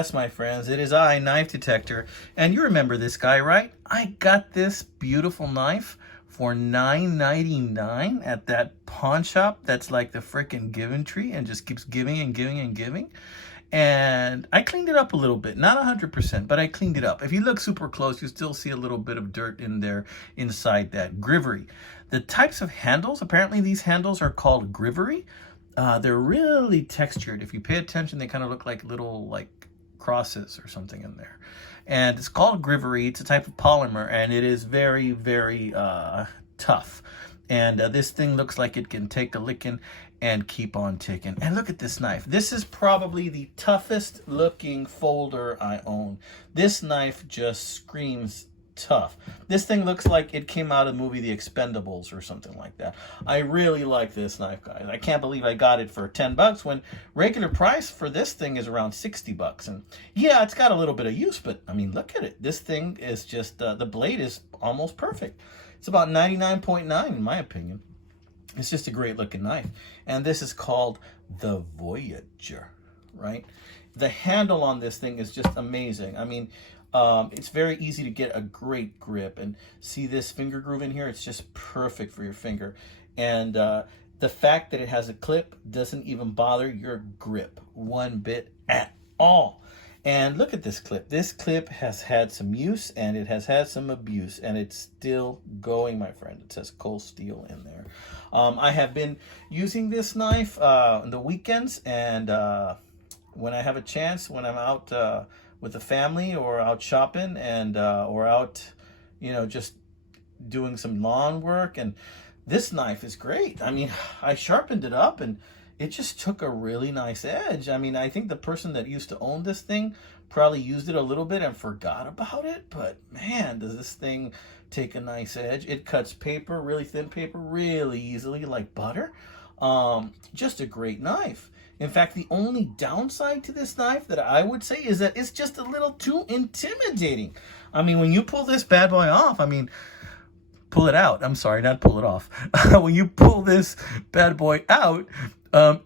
yes, my friends, it is I, Knife Detector. And you remember this guy, right? I got this beautiful knife for $9.99 at that pawn shop that's like the freaking Giving Tree and just keeps giving and giving and giving. And I cleaned it up a little bit, not 100%, but I cleaned it up. If you look super close, you still see a little bit of dirt in there inside that grivery. The types of handles, apparently these handles are called grivery. They're really textured. If you pay attention, they kind of look like little crosses or something in there. And it's called grivery. It's a type of polymer, and it is very, very tough. And this thing looks like it can take a licking and keep on ticking. And look at this knife. This is probably the toughest looking folder I own. This knife just screams tough. This thing looks like it came out of the movie The Expendables or something like that. I really like this knife, guys. I can't believe I got it for 10 bucks when regular price for this thing is around 60 bucks. And yeah, it's got a little bit of use, but I mean, look at it. This thing is just, the blade is almost perfect. It's about 99.9 in my opinion. It's just a great looking knife. And this is called the Voyager, right? The handle on this thing is just amazing. I mean, it's very easy to get a great grip, and see this finger groove in here. It's just perfect for your finger. And the fact that it has a clip doesn't even bother your grip one bit at all. And look at this clip. This clip has had some use and it has had some abuse, and it's still going, my friend. It says cold steel in there. I have been using this knife on the weekends, and when I have a chance, when I'm out with the family or out shopping, and or out, you know, just doing some lawn work. And this knife is great. I mean, I sharpened it up and it just took a really nice edge. I mean, I think the person that used to own this thing probably used it a little bit and forgot about it, but man, does this thing take a nice edge. It cuts paper, really thin paper, really easily like butter. Just a great knife. In fact, the only downside to this knife that I would say is that it's just a little too intimidating. I mean, when you pull this bad boy off, I mean, pull it out. I'm sorry, not pull it off. When you pull this bad boy out,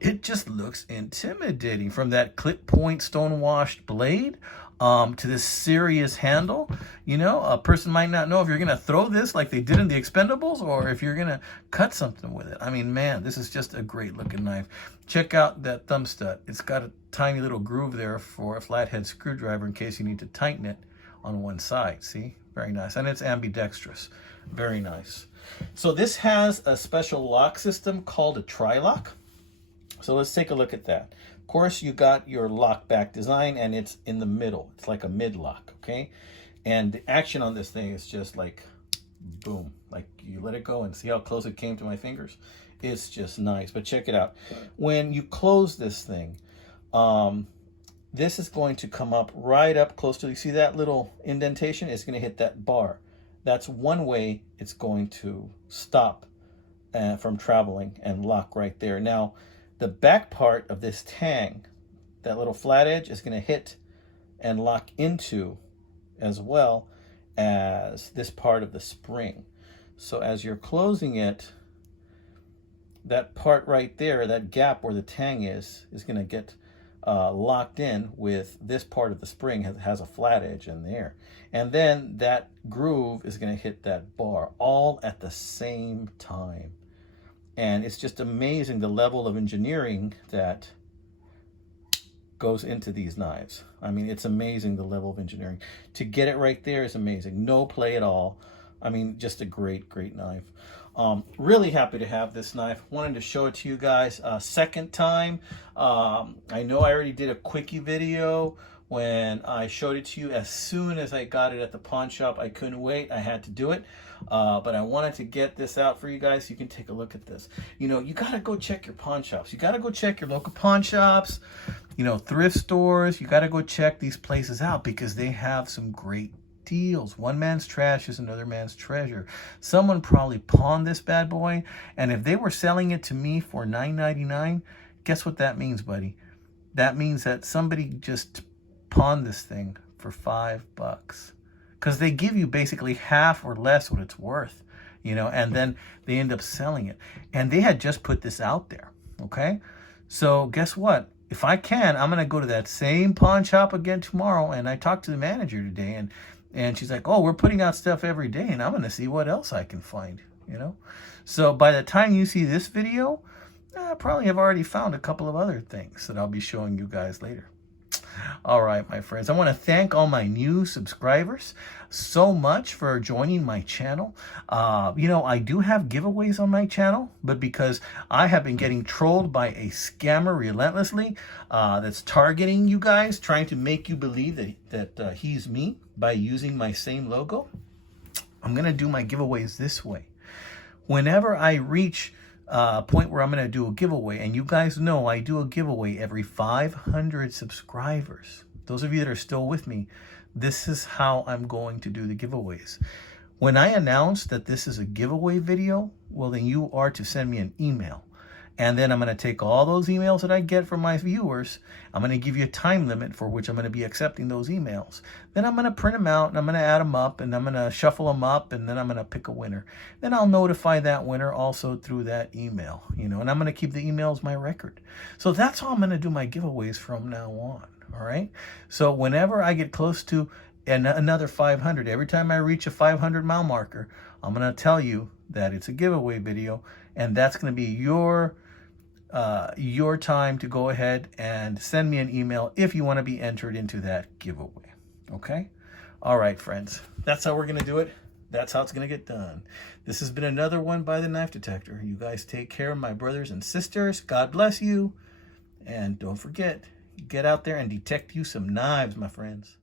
it just looks intimidating. From that clip point stone-washed blade to this serious handle. You know, a person might not know if you're going to throw this like they did in The Expendables or if you're going to cut something with it. I mean, man, this is just a great looking knife. Check out that thumb stud. It's got a tiny little groove there for a flathead screwdriver in case you need to tighten it on one side. See? Very nice. And it's ambidextrous. Very nice. So this has a special lock system called a tri-lock. So let's take a look at that. Of course, you got your lock back design, and it's in the middle. It's like a mid-lock, okay? And the action on this thing is just like, boom. Like, you let it go and see how close it came to my fingers. It's just nice. But check it out. When you close this thing, this is going to come up right up close to, you see that little indentation? It's going to hit that bar. That's one way it's going to stop from traveling and lock right there. Now, the back part of this tang, that little flat edge, is going to hit and lock into as well as this part of the spring. So as you're closing it, that part right there, that gap where the tang is going to get locked in with this part of the spring. Has a flat edge in there. And then that groove is going to hit that bar all at the same time. And it's just amazing the level of engineering that goes into these knives. I mean, it's amazing the level of engineering. To get it right there is amazing. No play at all. I mean, just a great, great knife. Really happy to have this knife. Wanted to show it to you guys a second time. I know I already did a quickie video when I showed it to you. As soon as I got it at the pawn shop, I couldn't wait. I had to do it. But I wanted to get this out for you guys so you can take a look at this. You know, you got to go check your pawn shops. You got to go check your local pawn shops, you know, thrift stores. You got to go check these places out because they have some great deals. One man's trash is another man's treasure. Someone probably pawned this bad boy, and if they were selling it to me for $9.99, guess what that means, buddy? That means that somebody just pawned this thing for $5, because they give you basically half or less what it's worth, you know, and then they end up selling it. And they had just put this out there, okay? So guess what? if I can, I'm going to go to that same pawn shop again tomorrow. And I talked to the manager today, and she's like, oh, we're putting out stuff every day, and I'm going to see what else I can find, you know? So by the time you see this video, I probably have already found a couple of other things that I'll be showing you guys later. All right, my friends, I want to thank all my new subscribers so much for joining my channel. You know, I do have giveaways on my channel, but because I have been getting trolled by a scammer relentlessly that's targeting you guys, trying to make you believe that he's me by using my same logo, I'm going to do my giveaways this way. Whenever I reach a point where I'm going to do a giveaway, and you guys know I do a giveaway every 500 subscribers. Those of you that are still with me, this is how I'm going to do the giveaways. When I announce that this is a giveaway video, well, then you are to send me an email. And then I'm going to take all those emails that I get from my viewers. I'm going to give you a time limit for which I'm going to be accepting those emails. Then I'm going to print them out, and I'm going to add them up, and I'm going to shuffle them up, and then I'm going to pick a winner. Then I'll notify that winner also through that email, you know, and I'm going to keep the emails my record. So that's how I'm going to do my giveaways from now on. All right. So whenever I get close to another 500, every time I reach a 500 mile marker, I'm going to tell you that it's a giveaway video, and that's going to be your time to go ahead and send me an email if you want to be entered into that giveaway. Okay? All right, friends. That's how we're going to do it. That's how it's going to get done. This has been another one by the Knife Detector. You guys take care, my brothers and sisters. God bless you. And don't forget, get out there and detect you some knives, my friends.